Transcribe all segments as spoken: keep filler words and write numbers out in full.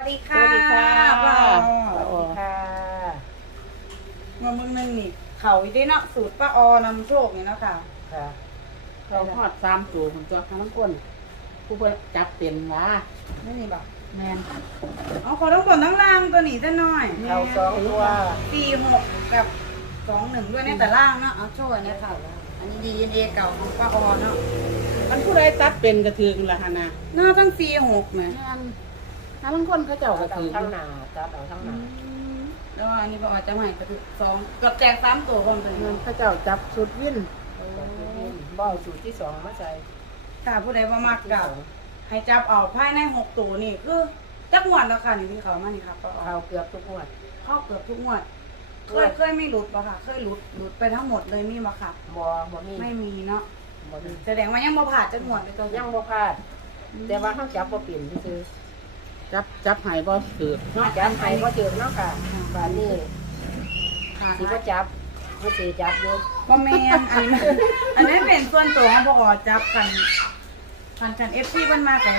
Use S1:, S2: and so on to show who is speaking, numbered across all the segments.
S1: ดีค่ะ
S2: สวัสดีค่ะ
S1: ว้าว
S2: สวัสดีค่ะ
S1: เมื่อมึงนึงนี่เขาอีได้เนาะสูตรป้าออนำโชคนี่เนาะค่ะ
S2: ค่ะ
S3: เราทอดสามตัวของตัวทั้งคนผู้เพิ่นจับเป็นว่า
S1: ไม่มีบอก
S3: แมน
S1: เอาขอต้องบนทั้งล่างตัวนี้จะหน่อย
S2: เอาสองตัว
S1: สี่หกกับสองหนึ่งด้วยเนี่ยแต่ล่างเนาะเอาโชว์อันเนี้ยค่ะ อันนี้ดีเอ็นเอเก่าของป้าออนเนาะ
S3: มันผู้ใดตัดเป็นกระถือกันละฮะนะ
S1: หน้าทั้งสี่หกไหม
S3: แมนทั้งคนเขาเจ้ากระ
S2: เอา
S3: ถือ
S2: ทั้งหนาจับเอาทั้งหนา
S1: แล้วอันนี้ป้าออนจะใหม่ก็คือสองเกับแจกสามตัวคนตัว
S3: เงิ
S1: นี้
S3: นเขาเจ้าจับชุดวิ่น
S2: บ่เอาสูตรที่สองมาใส่
S1: ถ้าผู้ใดว่ามากเก่าให้จับเอาภายในหกตัวนี่คือจักงวดแล้วค่ะนี่ที่เขามานี่ครับป้าออน
S2: เอาเกือบทุกงวด
S1: เข้าเกือบทุกงวด เคยเคยไม่หลุดปะค่ะ เคยหลุดหลุดไปทั้งหมดเลยมีปะค่ะ
S2: บ่บ่มี
S1: ไม่มีเนาะ
S2: บ่มี
S1: แสดงว่ายังบ่ผ่านจักงวดเลยตัว
S2: ยังบ่พลาด แต่ว่าเฮาจับบ่เปลี่ยนซื่อ
S3: จับจับใหายบ่ถือ
S2: ๆเนาะจับให้บ่เจอเนาะค่ะบัดนี้
S1: ค่ะ
S2: สิบ่จับบ่สิจับอยู่
S1: บ่แมนอันนี้อันนี้เป็นส่วนตัวของพอจับกันกันกัน เอฟ ซี เพิ่นมาแต่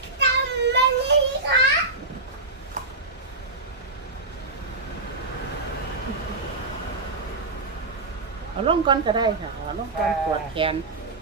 S3: เอาลงก่อนก็ได้ค่ะเอาลงก่อนปวดแขน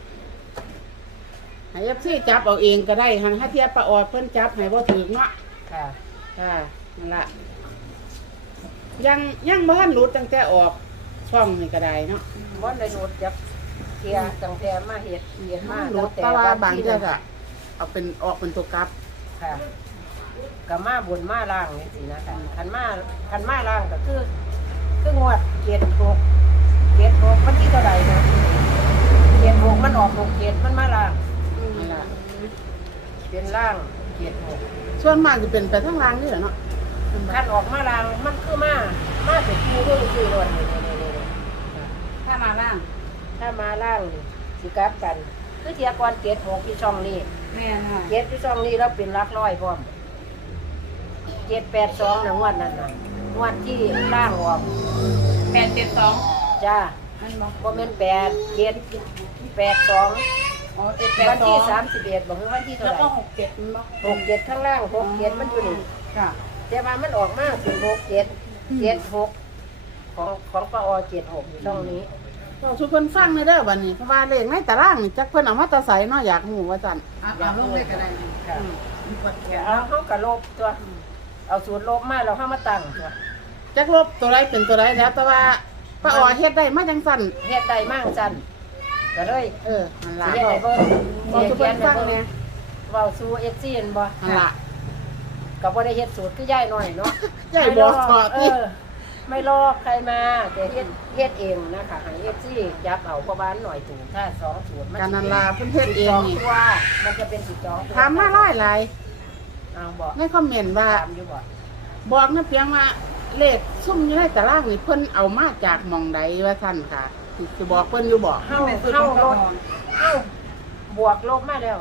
S3: ให้เอฟซีจับเอาเองก็ได้หันให้เทียบปลาออดเพิ่นจับให้บ่ถือเนาะ
S2: ค่ะ
S3: ค่ะนั่นละยังยังบ้านรู้ตั้งแต่ออกช่องนี่ก็ได้เนาะ
S2: บ่ได้โดดจับเทียตั้งแต่มาเฮ็ดเฮ็ดมา
S3: รู้
S2: ตั้ง
S3: แต่ว่า
S2: วัน
S3: บาง
S2: ที่
S3: เทื่อก็เอาเป็นออกเป็นตัวกลับ
S2: ค่ะก็มาบนมาล่างนี่สินะคะคันมาคันมาล่างก็คือคืองวดเจ็ดหกเจ็ดหกมันที่เท่าไหร่นะเจ็ดหกมันออกหกเจ็ดมันมาล่าง
S3: นั่นละ
S2: เป็นล่างเจ็ดหก
S3: ส่วนมากจะเป็นไปทั้งรางนี่แหละเนาะ
S2: คันออกมาล่างมันคือมามาเป็นคู่เรื่องคือรถนี่นี่นี่นี่
S1: ถ้ามาบ้าง
S2: ถ้ามาล่างนี่สิกลับกันคือเทียก่อนเจ็ดหกที่ช่องนี้
S1: แม่นค่ะ
S2: เจ็ดที่ช่องนี้แล้วเป็นหลักร้อยพร้อมเจ็ดแปดสองนะงวดนั้นนะงวดที่ล่างออก
S1: แปดเจ็ดสอง
S2: จ้า
S1: มันบอก
S2: บ่แม่นแปดเจ็ดแปดสอง
S1: อ๋อเจ็ดแปด
S2: วัน
S1: สอ
S2: ที่
S1: ง
S2: สามสิบเอ็ดบอกคือวันที่เท่า
S1: แล้ว
S2: ไห
S1: ก็
S2: ร่
S1: หกเจ็ดมันบอก
S2: หกเจ็ดข้างล่างหกเจ็ดมันอยู่นี่
S1: ค่ะ
S2: แต่ว่ามันออกมาคือหกเจ็ดเจ็ดหกของของปอเจ็ดหกอยู่ช่องนี้
S3: เราทุกคนฟังในเด้อบัดนี้เพราะว่าเลขในตารางนี่จักเพิ่นเอามาตะใส่เนาะอยากฮู้ว่าซั่น
S1: เอาเอาลงเลยก็ได้นะ
S2: ค่ะ
S1: อืมมีปวดแขน
S2: เอาเขากระลบตัวเอาสูตรลบมาแล้วเข้ามาตั้งตัว
S3: จักลบตัวใดเป็นตัวใดแล้วแต่ว่าป้าอ๋อเฮ็ดได้มาจังซั่น
S2: เฮ็ดได้มั่งจันก็เลย
S3: เออนั่นล่ะ
S2: เฮ็ดได้เบิ่ง
S3: เราทุกคนฟังแหน่
S2: เว้าสู่เอฟซีนบ่
S3: นั่นล่ะ
S2: ก็บ่ได้เฮ็ดสูตรคือย่ายน้อยเนาะ
S3: ยายบอกขอ
S2: เอ
S3: ติ
S2: อไม่รอใครมาแต่เฮ็ดเฮ็ดเองนะคะให้เอฟซีจับเอาเพราะว่าหน่อยถูกถ้าสองสูตรมัน
S3: การนันลาเพิ่นเฮ็ดเอง
S2: สอง
S3: นี่
S2: ตัวมันจะเป็นสิบสองตัว
S3: ถามมาหลายหลาย
S2: เอาบอก
S3: ในคอมเมนต์ว่า
S2: ถามอยู่บ่
S3: บอกนะเพียงว่าเลขซุ่มอยู่ในตารางนี่เพิ่นเอามาจากหม่องใดว่าซั่นค่ะสิบอกเพิ่นอยู่บอก
S2: เฮา
S1: เป็นสูตร
S2: เฮา
S1: ของ
S2: ล
S1: ป้า
S2: ด
S1: ออน
S2: เฮาบวกลบมาแล้ว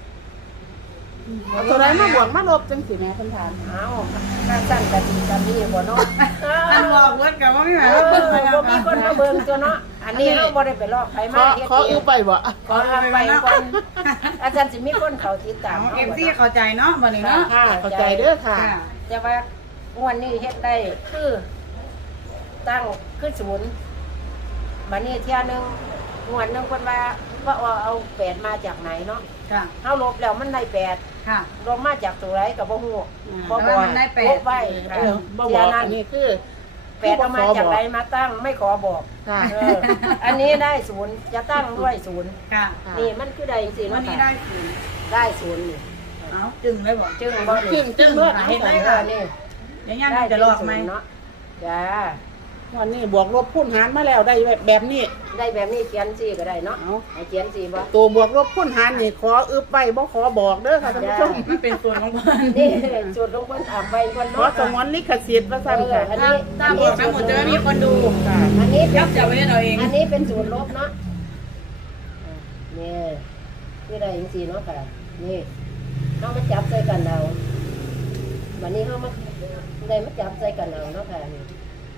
S3: เอาตัวใดมาบวกมาลบจังสิแม่เพิ่นถาม
S2: เอาการสั่นกะดีกันนี่บ่เนาะ
S1: อันบอกเวิร์ดกับว่าไม่ไหว
S2: เอ
S1: แล้ว
S2: อ
S1: เพิ่นมาแล้ว
S2: บ่มีคนมาเบิ่งตัวเนาะอันนี้เฮาบ่ได้ไปลอกใคร
S3: ข
S2: มา
S3: อ
S2: เฮ็ด
S3: ขอ
S2: เอ
S3: อือง ไปบ่
S2: ขอทำไปก่อนอาจารย์สิมีคนเขาติดตาม
S1: เอา
S2: เฮา
S1: เอ็ม
S2: บ่
S1: ซี
S2: เนาะ
S1: เข้าใจเนาะวันนี้เนาะ
S3: ค่ะเข้าใจเด้อค่ะ
S1: ค่ะ
S2: แต่ว่างวดนี้เฮ็ดได้คือตั้งขึ้นศูนย์บัดนี้เที่ยหนึงงวดหนึงเพิ่นว่าว่าเอาเอาแปดมาจากไหนเนาะ
S1: ค่ะ
S2: เฮาลบแล้วมันได้แปด
S1: ค่ะ
S2: ลบมาจากตัวไรก็บ่ฮู้
S1: อืม
S2: บ่
S1: แต่
S2: บอก
S1: ว่ามันได้แปด
S2: ลบไว้
S3: เออบ่บอกอันนี้คือ
S2: แปดเอามาจากไหนมาตั้งไม่ขอบอก
S3: ค่ะ
S2: เอออันนี้ได้ศูนย์จะตั้งด้วยศูนย์
S1: ค่ะ
S3: ค่ะ
S2: นี่มันคือได้จริงๆ
S1: วัน
S2: เนาะ
S1: นี้
S2: ค่ะ
S1: ได้ศูนย์
S2: ได้ศูนย์นี่
S1: เอาจึงเลยบอก
S2: จึงบ่
S3: จึ
S2: นี่
S3: งจึงเบิด
S1: เห็นไหม
S2: เออนี่
S1: เดี๋ยวย่านจะหลอกไหม
S2: เนาะจ้า
S3: วันนี้บวกลบคูณหารมาแล้วได้แบบนี้
S2: ได้แบบนี้เขียนสิก็ได้เนาะ
S3: เอา
S2: ให้เขียนสิบ่
S3: ตัวบวกลบคูณหารนี่ขออึบไปบ่ขอบอกเด้อค่ะท่านผู้ชม
S1: มันเป็นส่วนของเพิ่น
S2: นี่จุดลงเพิ่นถามไปเพิ่น
S3: ขอ
S2: เนาะ
S3: สงวนลิขสิทธิ์ว่าซั่นค่ะ
S2: อันนี้
S1: ถ้าบอกทั้งหมดจะไม่มีคนดู
S3: ค่ะ
S2: อันนี้เป็
S1: ยั
S2: น
S1: บจะไว้เราเอง
S2: อันนี้เป็นศูนย์ลบเนาะอ่ะนี่ที่ได้จริงๆเนาะค่ะ นี่เขามาจับใส่กันเราวันนี้เขามาได้มาจับใส่กันเราเนาะค่ะนี่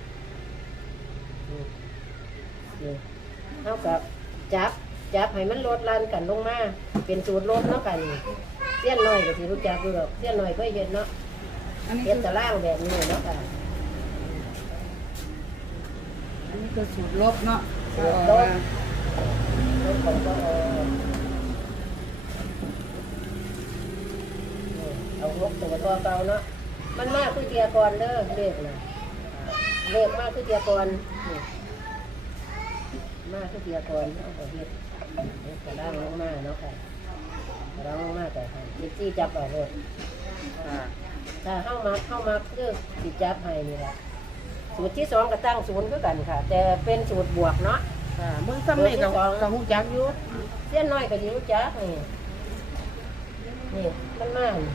S2: นี่นี่เขากับจับจับให้มันลดลันกันลงมาเป็นศูนย์ลบเนาะค่ะนี่เสี้ยนหน่อยก็สิรู้จักดูหรอกเสี้ยนหน่อยก็เห็นเนาะ
S1: อันนี้
S2: เฮ็ด
S1: คือ
S2: ตารางแบบนี้เนาะค่ะ
S1: อันนี้คือสูตรลบเนาะ
S2: สูตรลบ รถของก็เอาเอางบตัวตัวเก่าเนาะมันมากคือเทียกรเด้อเลขนะเลขมากคือเทียกรนี่มากคือเทียกรเอาไปเฮ็ดเฮ็ดกระด้างลงมาเนาะค่ะกระด้างลงมาแต่ค่ะจิจี้จับเอารถ
S3: ค่ะ
S2: ถ้าเข้ามาเข้ามาคือสิจับให้นี่แหละสูตรที่สองก็ตั้งศูนย์คือกันค่ะ แต่เป็นสูตรบวกเนาะ
S3: ค่ะเบิ่งซ้ำนี่ก็ก็ฮู้จักอยู่
S2: เส้นน้อยก็สิรู้จักนี่นี่มันมาก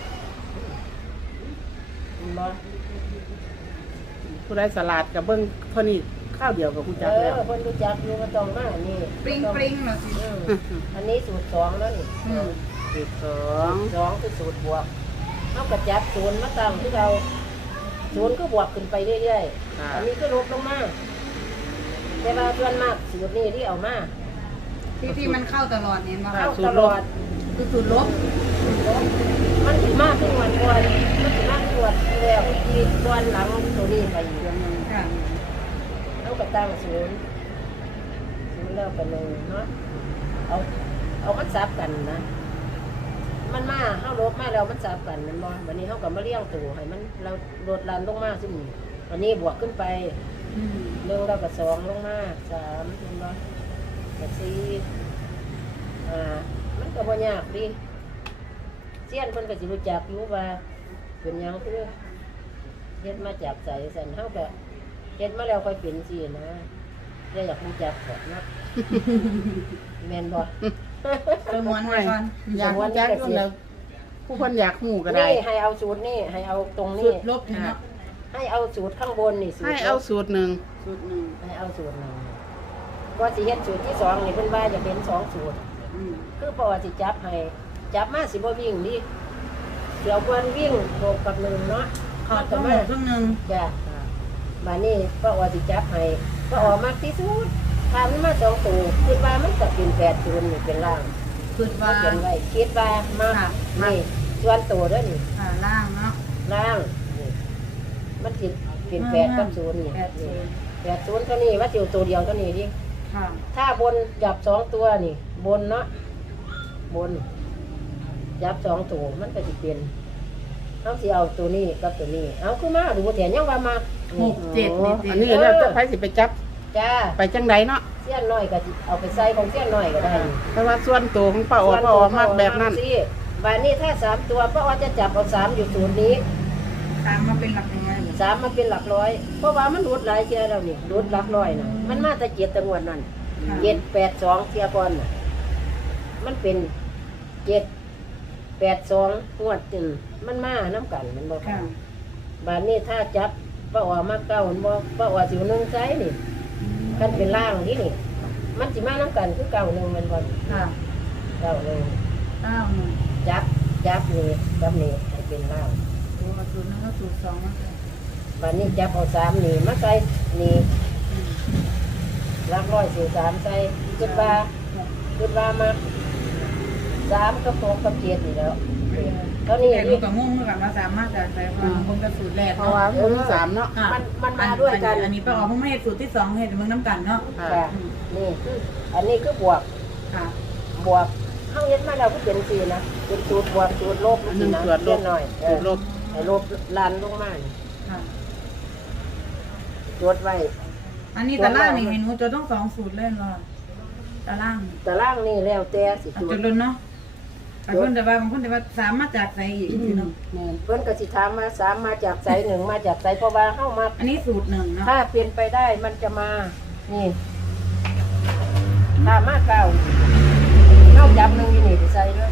S2: มันบ่
S3: ผู้ใดสลัดก็เบิ่งเท่านี้ข้าวเดียวก็ฮู้
S2: เอ
S3: จักแล้ว
S2: อคนรู้จักอยู่ก็ต้องมานี่
S1: ปริงปริงเนาะสิ
S2: อืมอันนี้สูตรสองแล้วนี่
S1: อืม
S3: สิบสอง
S2: สองคือสูตรบวกเอากระจับศูนย์มาตั้งที่เราศูนย์ก็บวกขึ้นไปเรื่อยๆอันนี้ก็ลบลงมาแต่ว่าส่วนมากสูตรนี้ที่เอามา
S1: ที่ที่มันเข้าตลอดเนี่ยมา
S2: เข้าตลอด
S1: คือสูตรลบ
S2: มันถึงมากขึ้นวันก่อนมันถึงมากขึ้นวันที่แล้วที่ก่อนหลังตัวนี้ไปอีกอย่างหนึง
S1: ค่ะ
S2: เอากระตั้งศูนย์ศูนย์แล้วกันเลยเนาะเอาเอามันซับกันนะมันมาเข้าลบมาแล้วมันซับกันมันบ่วันนี้เขากับมาเลี้ยงตัวให้มันเราโดดลันลงมาซึ่งวันนี้บวกขึ้นไป
S1: อืม
S2: หนึ่งแล้วก็สองลงมาสามเห็นบ่ก็สี่อ่ามันก็บ่ยากดิเสี้ยนเพิ่นก็สิรู้จักอยู่ว่าเป็นหยังคือเฮ็ดมาจากใสสันเฮาก็เฮ็ดมาแล้วค่อยเป็นสินะได้อยากรู้จักก่อนนะ แม่นบ่
S1: ประมวลไว้ก่อน
S3: อยากฮู้จักอยู่แล้วผู้คนอยากฮู้ก็ได้
S2: นี่ให้เอาสูตรนี่ให้เอาตรง
S1: สู
S2: นี้
S1: ตรลบเนาะ
S2: ให้เอาสูตรข้างบนนี่สูตร
S3: ให้เอาสูตรหนึ่ง
S1: สูตรหนึ่ง
S2: ให้เอาสูตรหนึงว่าสิเฮ็ดสูตรที่สองนี่เพิ่นว่าจะเป็นสองสูตร
S1: อืม
S2: คือพอสิจับให้จับมาสิบ่วิ่งดิเดี๋ยวควรวิ่งหกกับหนึ่งเนาะ
S1: ขอต้องหมดครึ่งหนึ่ง
S2: จ้ะมานี่ก็ว่าสิจับให้ก็ออกมากที่สุดถ้ามันมาสองตัวคิดว่ามันจะเป็นแปดศูนย์นี่เป็นล่าง
S1: คือว่า
S2: เป็นไว้คิดว่ามา
S1: ค่ะ
S2: นี่ส่วนตัวเด้วยนี่
S1: ค่ะล่างเนาะ
S2: ล่างนี่มันสิเป็นแปดกับศูนย์นี่
S1: แปดศูนย์
S2: แปดศูนย์เท่านี้ว่าสิวตัวเดียวเท่านี้ดิ
S1: ค่ะ
S2: ถ้าบนจับสองตัวนี่ บนเนาะบนจับสองตัวมันก็จะเป็นเอาสิเอาตัวนี้กับตัวนี้ เอาคือมาดูแต่ยังว่ามา
S1: หกเจ็ดนี่
S3: อันนี้แล้วจะไผสิไปจับ
S2: จ้า
S3: ไปจังไดเนาะ
S2: เสี้ยนน้อยก็สิเอาไปใส่ของเสี้ยนน้อยก็ได้
S3: แต่ว่าส่วนตัวของป้าอ๋อป้าอ๋อมากแบบนั้น
S2: สิบานนี้ถ้าสามตัวป้าอ๋อจะจับเอาสามอยู่ศูนย์นี้
S1: ตามมาเป็นหลักยังไง
S2: สามมันเป็นหลักร้อย เพราะว่ามันรุดหลายเทียแล้วนี่รุดหลักร้อยนะมันมาแต่เจ็ดตังวดนั่นเจ็ดแปดสองเทียก่อนน่ะมันเป็นเจ็ดแปดสองงวดจึงมันมาน้ำกันมันบอก
S1: ค่ะ
S2: บานนี้ถ้าจับป้าอ๋อมาเก้ามันบอกป้าอ๋อสิวหนึ่งไซนี่กันเป็นล่างนี่นี่มันสิมาน้ำกันคือเก้าหนึ่งมันบอก
S1: ค่ะ
S2: เก้าหนึ่ง
S1: เก้าหนึ่ง
S2: จับจับนี่กับนี่ให้เป็นล่าง
S1: ตัวสูตรหนึงก็สูตรสองมาค่ะ
S2: บานนี้จับเอาสามนี่มาใส่นี่รักร้อยสี่สามใส่คิดว่าคิดว่ามาสามกับหกกับเจ็ดนี่แล้วเท่านี้
S1: แต่ลูกกับงงเหมือนกันว่าสามารถจะใส่ความคงกับสูตรแรก
S3: เพราะ
S1: เนาะ
S3: ว่าคนที่สามเนาะ
S1: ค่ะ
S2: มันมันมาด้วยกัน
S1: อันนี้ป้าอ๋อเพิ่งไม่ให้สูตรที่สองให้แต่เมืองน้ำกันเนาะ
S3: ค่ะ
S2: ค่ะนี่คืออันนี้คือบวก
S1: ค่ะ
S2: บวกเข้าเย็ดมาแล้วก็เป็นสี่นะเป็นสูตรบวกสูตรลบ
S3: อันหนึ่ง
S2: นะ
S3: ตรวจล
S2: เลี่ย
S3: บ
S2: นหน่อยเอ
S3: ตรว
S2: อ
S3: จลบ
S2: ให้ลบลานลงมานี่
S1: ค่ะ
S2: จดไว้
S1: อันนี้ตารางนี่ให้หนูจะต้องสองสูตรเล่นเหรอตาราง
S2: แต่ล่างนี่แล้วแต่สิ
S1: อาจ
S2: สูต
S1: จะ
S2: ร
S1: ลุ้นเนาะบางคนแต่ว่าบางคนแต่ว่าสามมาจากใส่อีกทีเนาะ
S3: แม่น
S2: เพิ่นก็สิถามมาสามมาจากไสหนึ่งมาจากไสเพราะว่าเข้ามา
S1: อันนี้สูตรหนึ่งเนาะ
S2: ถ้าเปลี่ยนไปได้มันจะมา นี่ถ้ามาเก้าเข้าจับหนึ่งอยู่นี่ไปใส่เลย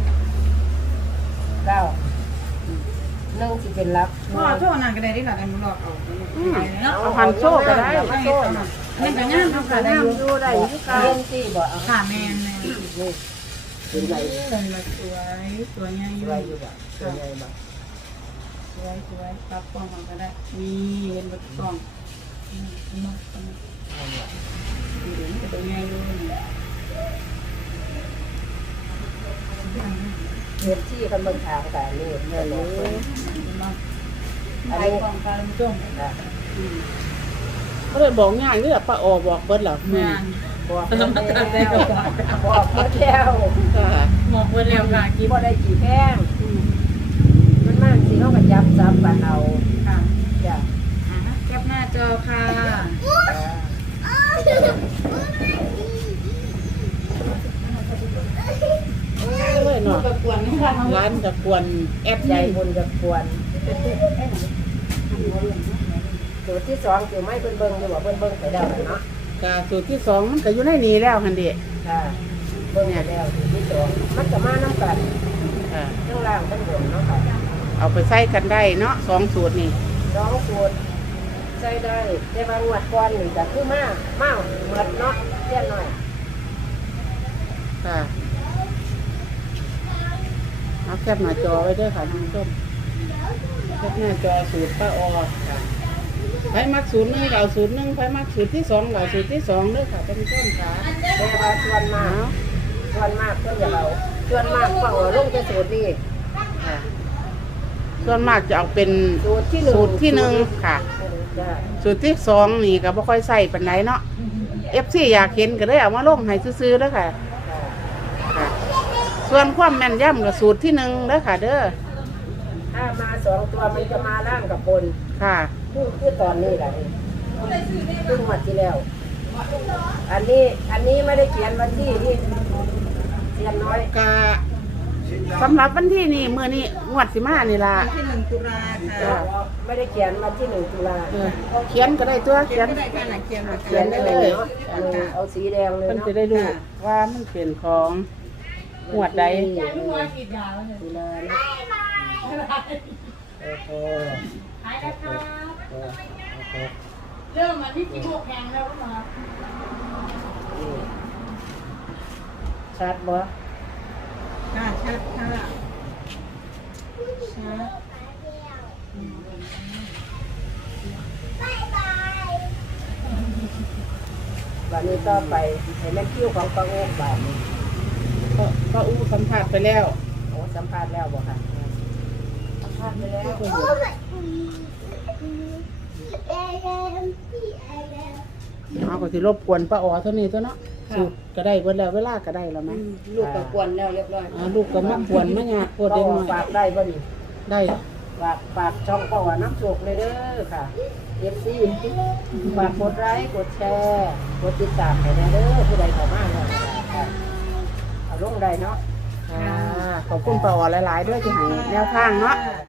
S2: เก้าหนึ่งสิเป็นหลัก
S1: พ่อโทษนานก็ได้ที่หลักกันหนูหลอกเอาเนาะ
S3: เอาพันโซ่ก็ได้
S1: เอาโซ่อันนี้ก็งามทำค่ะได้อยู่
S2: ดูได้อยู่ค่ะเล่นสี่บ่เอา
S1: ค่ะแม่แม่
S2: นี่เป็นไร
S1: เป็นมาสวยสวยงามอยู่
S2: ไรอยู่บ่เป็นไรบ่
S1: สวยสวยปรับกล้องมันก็ได้นี่เห็นบนกล้องอืมเนาะดีดีก็เป็นไงอยู่นี่
S2: เห็นที่คันเบิ่งทางแต่นี่
S3: แม่น
S2: เนาะ
S3: อยู่
S1: เนาะ
S2: อัน
S1: ไป
S2: นี้
S1: กองการจุ่ม
S2: ค่ะ
S3: ก็เลยบอกง่ายนี่แหละป้าออบอกเบิดหรอแม่
S1: งาน
S2: บอกหมดแล้วบอกหมดแล้ว
S3: ค่ะ
S1: หมกไว้แล้วค่ะ
S2: กี่บ่ได้กี่แพงมันมากสิเขาก็จับจับกันเอา
S1: ค่ะ
S2: จ้ะ
S1: อ่าแคปหน้าจอค่ะ
S3: เลยเนาะ
S1: ประกวนนี่ค่ะ
S3: ร้านกับกวนแอด
S2: ใจ
S3: ใหญ่
S2: บุญจะควรสูตรที่สองคือไม่เบิ่งเบิ่งอยู่ว่าเบิ่งเบิ่งไปแล้วเนาะ
S3: กาสูตรที่สองมันก็อยู่ในนี้แล้วหันเดี
S2: ค่ะเบิ่งไปแล้วสูตรที่สองมันก็มาน้ำกัน
S3: ค่ะ
S2: ทั้งล่างทั้งบนเนาะค่ะ
S3: เอาไปใส่กันได้เนาะสองสูตรนี่
S2: สองสูตรใส่ได้แต่บางงวดก่อนนี่ก็คือมามาเหมือนเนาะเสี้ยนหน่อย
S3: ค่ะเอาแคปหน้าจอไว้ด้วยค่ะท่านผู้ชมแคปหน้าจอสูตรป้าออค่ะไผมักสูตรหนึ่งเราสูตรหนึ่งไผมักสูตรที่สองเราสูตรที่สองเด้อค่ะท่านผู้ชมค่ะ
S2: แต่ว่าส่วนมาก
S3: เอา
S2: ส่วนมากเพื่อนจะเราส่วนมากก็เอาลงจะสูตรนี้
S3: ค่ะส่วนมากจะเอาเป็น
S2: สูตรที่หนึ่ง
S3: สูตรที่หนึ่งค่ะ
S2: จ้ะ
S3: สูตรที่สองนี่ก็บ่ค่อยใส่ปานใดเนาะ เอฟ ซี อยากเห็นก็เลยเอามาลงให้ซื้อๆเด้อค่ะ
S2: จ้ะ
S3: ค่ะ ส่วนความแม่นยำกับสูตรที่หนึ่งเด้อค่ะ เด้อ
S2: ถ้ามาสองตัวมันจะมาล่างกับบน
S3: ค่ะ
S2: คือคือตอนนี้แหละนี่คือหมดที่แล้ว อันนี้อันนี้ไม่ได้เขียนวันที่ที่เขียนน้อย
S3: กะสำหรับวันที่นี่มื้อนี้งวดสิมานี่ล่ะ
S1: ที่หนึ่งตุลา
S3: จ้ะ
S1: ค่ะ
S2: ไม่ได้เขียนวันที่หนึ่งตุลา
S3: เออเขียนก็ได้ตัว
S1: เขี
S3: เขี
S1: ย
S3: ย
S1: น
S3: น
S1: ได้ค่ะหนังเขียนหนัง
S2: เขียนได้เลยเนาะเออเอาสีแดงเลย
S3: เพิ่น
S2: เนาะ
S3: จะได้รู้ว่ามันเป็นของงวดใด
S1: ไม่ว่ากี่ยาวเลย
S2: ตุลาเนาะโอ้โห
S1: หายแล้วครับ
S2: โอ้โห
S1: เริ่มมาที่สิบหกแพงแล้วก็มา
S2: นี่ชัดบ่
S1: ค่ะชัดค่ะชัด
S2: วันนี้ต่อไปให้แม่คิ้วของปลาโอ๊กบาทนี้
S3: ก็ก็อู้สัมผัสไปแล้ว
S2: โอ้สัมภาษณ์แล้วบ่ค่ะสัมภาษณ์ไปแล้ว
S3: เอาก็สิรบกวนป้าอ๋อเท่านี้ตัวเนาะสูตรก็ได้เบิดแล้วเวลาก็ได้แล้วไหม
S1: ลูกกับกวนแล้วเรียบร้อย
S3: อ่าลูกก็มากวนมายากโคตร
S2: ก็
S3: เด็กน้อย
S2: ฝากได้บ่นี่
S3: ได้
S2: ฝากฝากช่องป้าว่าน้ำโชคเลยเด้อค่ะเอฟซีฝากกดไลค์กดแชร์กดติดตามให้แน่เด้อผู้ใดเข้ามาแล้วค่ะเอาลงได้เนาะ
S3: ค่ะขอบคุณป้าอ๋อหลายๆด้วยที่ให้แนวทางเนาะ